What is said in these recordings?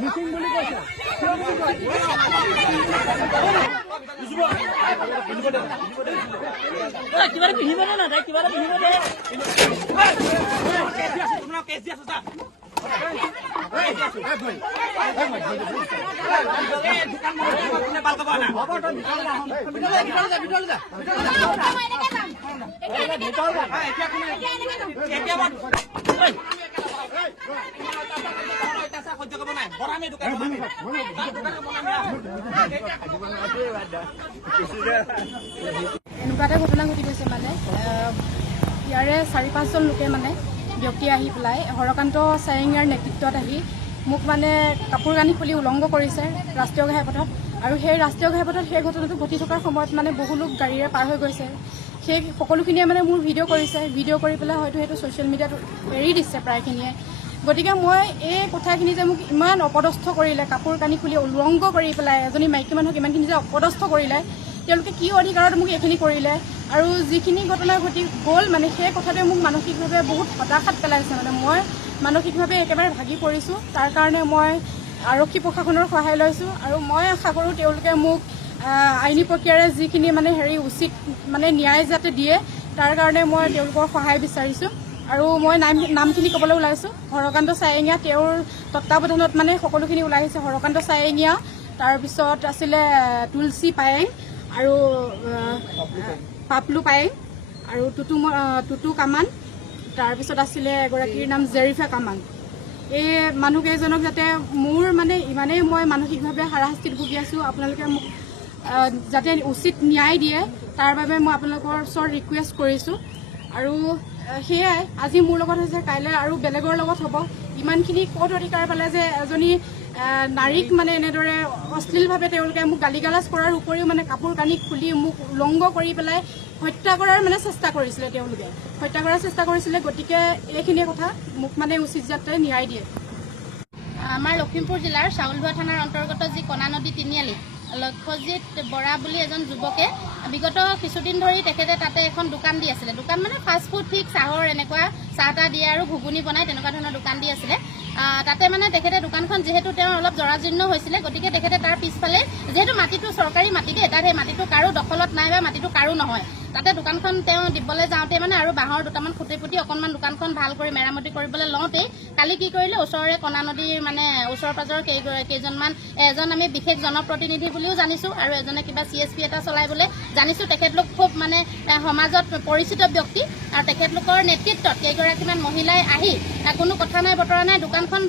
মিচিং বুলি কৈছে কিবা পিন্ধিব না তাই কিবা পিন্ধিব দে এনেকুৱাটা ঘটনা ঘটি গৈছে মানে ইয়াৰে 4-5জন লোকে মানে ব্যক্তি আহি পেলাই হৰকান্ত চায়েঙিয়াৰ নেতৃত্বত আহি মোক মানে কাপোৰ কানি খুলি উলংঘ কৰিছে ৰাষ্ট্ৰীয় ঘাইপথত আৰু সেই ৰাষ্ট্ৰীয় ঘাইপথত সেই ঘটনাটো ঘটি থকাৰ সময়ত মানে বহু লোক গাড়ীৰে পাৰ হৈ গৈছে সেই সকলোখিনিয়ে মানে মোৰ ভিডিঅ' কৰিছে ভিডিঅ' কৰি পেলাই হয়তো সেইটো ছ'চিয়েল মিডিয়াত এৰি দিছে প্ৰায়খিনিয়ে গতিকে মই এই কথাখিনি যে মোক ইমান অপদস্থ কৰিলে কাপোৰ কানি খুলি উলংঘ কৰি পেলাই এজনী মাইকী মানুহক ইমানখিনি যে অপদস্থ কৰিলে তেওঁলোকে কি অধিকাৰত মোক এইখিনি কৰিলে আৰু যিখিনি ঘটনা ঘটি গ'ল মানে সেই কথাটোৱে মোক মানসিকভাৱে বহুত হতাশাত পেলাইছে মানে মই মানসিকভাৱে একেবাৰে ভাগি পৰিছোঁ তাৰ কাৰণে মই আৰক্ষী প্ৰশাসনৰ সহায় লৈছোঁ আৰু মই আশা কৰোঁ তেওঁলোকে মোক আইনী প্ৰক্ৰিয়াৰে যিখিনি মানে উচিত মানে ন্যায় যাতে দিয়ে তাৰ কাৰণে মই তেওঁলোকৰ সহায় বিচাৰিছোঁ আৰু মই নামখিনি ক'বলৈ ওলাইছোঁ হৰকান্ত চায়েঙিয়া তেওঁৰ তত্ত্বাৱধানত মানে সকলোখিনি ওলাই আহিছে হৰকান্ত চায়েঙিয়া তাৰপিছত আছিলে তুলসী পায়েং আৰু পাপলু পায়েং আৰু টুটু কামান তাৰপিছত আছিলে এগৰাকীৰ নাম জেৰিফা কামান এই মানুহকেইজনক যাতে মোৰ মানে ইমানেই মই মানসিকভাৱে হাৰাশাস্তিত ভুগি আছোঁ আপোনালোকে মোক যাতে উচিত ন্যায় দিয়ে তাৰ বাবে মই আপোনালোকৰ ওচৰত ৰিকুৱেষ্ট কৰিছোঁ আৰু সেয়াই আজি মোৰ লগত হৈছে কাইলৈ আৰু বেলেগৰ লগত হ'ব ইমানখিনি ক'ত অধিকাৰ পালে যে এজনী নাৰীক মানে এনেদৰে অশ্লীলভাৱে তেওঁলোকে মোক গালি গালাজ কৰাৰ উপৰিও মানে কাপোৰ কানি খুলি মোক উলংঘ কৰি পেলাই হত্যা কৰাৰ মানে চেষ্টা কৰিছিলে তেওঁলোকে হত্যা কৰাৰ চেষ্টা কৰিছিলে গতিকে এইখিনিয়ে কথা মোক মানে উচিত যাতে ন্যায় দিয়ে আমাৰ লখিমপুৰ জিলাৰ চাউলধোৱা থানাৰ অন্তৰ্গত যি কণা নদী তিনিআলি লক্ষ্যজিৎ বৰা বুলি এজন যুৱকে বিগত কিছুদিন ধৰি তেখেতে তাতে এখন দোকান দি আছিলে দোকান মানে ফাষ্ট ফুড ঠিক চাহৰ এনেকুৱা চাহ তাহ দিয়ে আৰু ঘুগুনি বনাই তেনেকুৱা ধৰণৰ দোকান দি আছিলে তাতে মানে তেখেতে দোকানখন যিহেতু তেওঁৰ অলপ জৰাজীৰ্ণ হৈছিলে গতিকে তেখেতে তাৰ পিছফালে যিহেতু মাটিটো চৰকাৰী মাটি দিয়ে তাত সেই মাটিটো কাৰো দখলত নাই বা মাটিটো কাৰো নহয় তাতে দোকানখন তেওঁ দিবলৈ যাওঁতে মানে আৰু বাঁহৰ দুটামান খুঁটি পুতি অকণমান দোকানখন ভাল কৰি মেৰামতি কৰিবলৈ লওঁতেই কালি কি কৰিলে ওচৰৰে কণা নদীৰ মানে ওচৰ পাজৰ কেইজনমান এজন আমি বিশেষ জনপ্ৰতিনিধি বুলিও জানিছোঁ আৰু এজনে কিবা CSP এটা চলাইবলৈ জানিছোঁ তেখেতলোক খুব মানে সমাজত পৰিচিত ব্যক্তি আৰু তেখেতলোকৰ নেতৃত্বত কেইগৰাকীমান মহিলাই আহি কোনো কথা নাই বতৰা নাই দোকানখন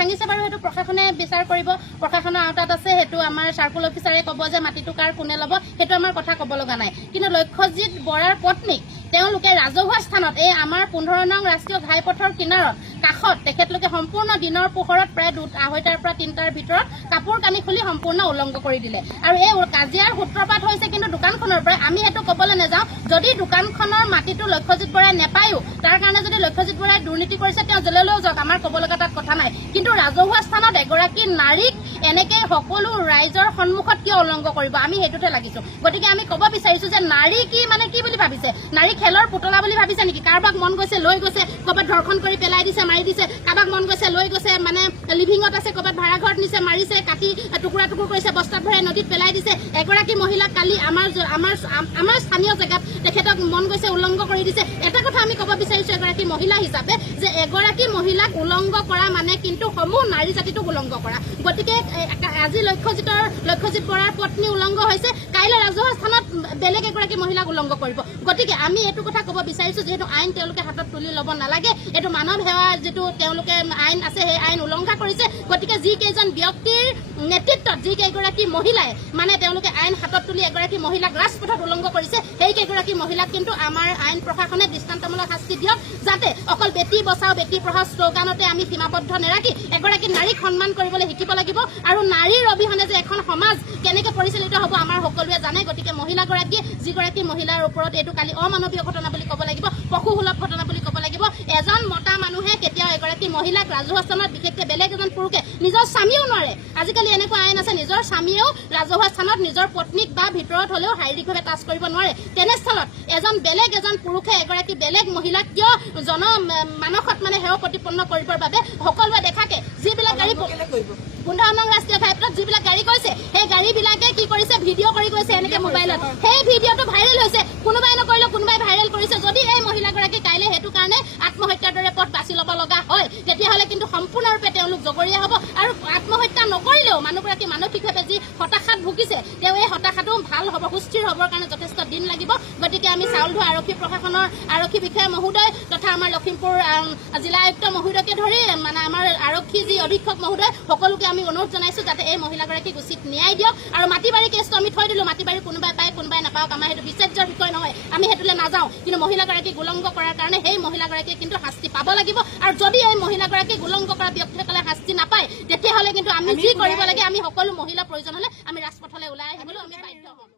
ভাঙিছে বাৰু সেইটো প্ৰশাসনে বিচাৰ কৰিব প্ৰশাসনৰ আওতাত আছে সেইটো আমাৰ চাৰ্কুল অফিচাৰে ক'ব যে মাটিটো কাৰ কোনে ল'ব সেইটো আমাৰ কথা ক'ব লগা নাই কিন্তু লক্ষ্যজিৎ বৰাৰ পত্নীক তেওঁলোকে ৰাজহুৱা স্থানত এই আমাৰ 15 নং ৰাষ্ট্ৰীয় ঘাইপথৰ কিনাৰত কাষত তেখেতলোকে সম্পূৰ্ণ দিনৰ পোহৰত প্ৰায় 2:30টাৰ পৰা 3টাৰ ভিতৰত কাপোৰ কানি খুলি সম্পূৰ্ণ উলংঘ কৰি দিলে আৰু এই কাজিয়াৰ সূত্ৰপাত হৈছে কিন্তু দোকানখনৰ পৰা আমি সেইটো ক'বলৈ নাযাওঁ যদি দোকানখনৰ মাটিটো লক্ষ্যজিৎ বৰাই নেপায়ো তাৰ কাৰণে যদি লক্ষ্যজিৎ বৰাই দুৰ্নীতি কৰিছে তেওঁ জেললৈও যাওক আমাৰ ক'ব লগা তাত কথা নাই কিন্তু ৰাজহুৱা স্থানত এগৰাকী নাৰীক এনেকে সকলো ৰাইজৰ সন্মুখত কিয় উলংঘ কৰিব আমি সেইটোতে লাগিছোঁ গতিকে আমি ক'ব বিচাৰিছোঁ যে নাৰী কি মানে কি বুলি ভাবিছে নাৰী খেলৰ পুতলা বুলি ভাবিছে নেকি কাৰোবাক মন গৈছে লৈ গৈছে ক'ৰবাত ধৰ্ষণ কৰি পেলাই দিছে মাৰি দিছে কাৰোবাক মন গৈছে লৈ গৈছে মানে লিভিঙত আছে ক'ৰবাত ভাড়াঘৰত নিছে মাৰিছে কাটি টুকুৰা টুকুৰ কৰিছে বস্তাত ভৰাই নদীত পেলাই দিছে এগৰাকী মহিলাক কালি আমাৰ স্থানীয় জেগাত তেখেতক মন গৈছে উলংঘ কৰি দিছে এটা কথা আমি ক'ব বিচাৰিছোঁ এগৰাকী মহিলা হিচাপে যে এগৰাকী মহিলাক উলংঘ কৰা মানে কিন্তু সমূহ নাৰী জাতিটোক উলংঘ কৰা গতিকে আজি লক্ষ্যজিৎ বৰাৰ পত্নী উলংঘ হৈছে কাইলৈ ৰাজহুৱা স্থানত বেলেগ এগৰাকী মহিলাক উলংঘ কৰিব গতিকে আমি এইটো কথা ক'ব বিচাৰিছোঁ যিহেতু আইন তেওঁলোকে হাতত তুলি ল'ব নালাগে এইটো মানৱ সেৱাৰ যিটো তেওঁলোকে আইন আছে সেই আইন উলংঘা কৰিছে গতিকে যিকেইজন ব্যক্তিৰ নেতৃত্বত যিকেইগৰাকী মহিলাই মানে তেওঁলোকে আইন হাতত তুলি এগৰাকী মহিলাক ৰাজপথত উলংঘ কৰিছে সেইকেইগৰাকী মহিলাক কিন্তু আমাৰ আইন প্ৰশাসনে দৃষ্টান্তমূলক শাস্তি দিয়ক যাতে অকল বেটী বচাও বেটী পঢ়াও শ্লোগানতে আমি সীমাবদ্ধ নেৰাখি এগৰাকী নাৰীক সন্মান কৰিবলৈ শিকিব লাগিব আৰু নাৰীৰ অবিহনে যে এখন সমাজ কেনেকৈ পৰিচালিত হ'ব আমাৰ সকলোৱে জানে গতিকে মহিলাগৰাকীয়ে যিগৰাকী মহিলাৰ ওপৰত এইটো কালি অমানৱীয় ঘটনা বুলি ক'ব লাগিব পশুসুলভ ঘটনা বুলি ক'ব লাগিব। এজন মতা মানুহে কেতিয়াও এগৰাকী মহিলাক ৰাজহুৱা স্থানত, বিশেষকৈ বেলেগ এজন পুৰুষে, নিজৰ স্বামীয়েও নোৱাৰে। আজিকালি এনেকুৱা আইন আছে, নিজৰ স্বামীয়েও ৰাজহুৱা স্থানত নিজৰ পত্নীক বা ভিতৰত হ'লেও শাৰীৰিকভাৱে টাচ কৰিব নোৱাৰে। তেনেস্থলত বেলেগ এজন পুৰুষে এগৰাকী বেলেগ মহিলাক কিয় মানসত মানে সেৱা প্ৰতিপন্ন কৰিবৰ বাবে সকলোৱে দেখাকে যিবিলাক গাড়ী 15 নং ৰাষ্ট্ৰীয় ঘাইপথত যিবিলাক গাড়ী কৰিছে, সেই গাড়ীবিলাকে কি কৰিছে, ভিডিঅ' কৰি গৈছে এনেকে মোবাইলত। সেই ভিডিঅ'টো ভাইৰেল হৈছে, কোনোবাই নকৰিলেও কোনোবাই ভাইৰেল কৰিছে। যদি এই মহিলাগৰাকী কাইলৈ সেইটো কাৰণে আত্মহত্যাৰ দৰে পথ বাছি ল'ব লগা হয়, তেতিয়াহ'লে কিন্তু সম্পূৰ্ণৰূপে তেওঁলোক জগৰীয়া হ'ব। আৰু আত্মহত্যা নকৰিলেও মানুহগৰাকী মানসিকভাৱে যি হতাশাত ভুগিছে, তেওঁ এই হতাশাটো ভাল হ'ব, সুস্থিৰ হ'বৰ কাৰণে যথেষ্ট দিন লাগিব। গতিকে আমি চাউলধোৱা আৰক্ষী প্ৰশাসনৰ আৰক্ষী বিষয়া মহোদয় তথা আমাৰ লখিমপুৰ জিলা আয়ুক্ত মহোদয়কে ধৰি মানে আমাৰ আৰক্ষী যি অধীক্ষক মহোদয়, সকলোকে আমি অনুৰোধ জনাইছো যাতে এই মহিলাগৰাকীক উচিত ন্যায় দিয়ক। আৰু মাটিবাৰী কেছটো আমি থৈ দিলোঁ, মাটিবাৰী কোনোবাই পায় কোনোবাই নাপাওক, আমাৰ সেইটো বিচাৰ্যৰ বিষয় নহয়, আমি সেইটোলৈ নাযাওঁ। কিন্তু মহিলাগৰাকীক উলংঘ কৰাৰ কাৰণে সেই মহিলাগৰাকীয়ে কিন্তু শাস্তি পাব লাগিব। আৰু যদি এই মহিলাগৰাকীক উলংঘ কৰা ব্যক্তিসকলে শাস্তি নাপায়, তেতিয়াহ'লে কিন্তু আমি যি কৰিব লাগে, আমি সকলো মহিলা প্ৰয়োজন হ'লে আমি ৰাজপথলৈ ওলাই আহিবলৈ আমি বাধ্য হ'ম।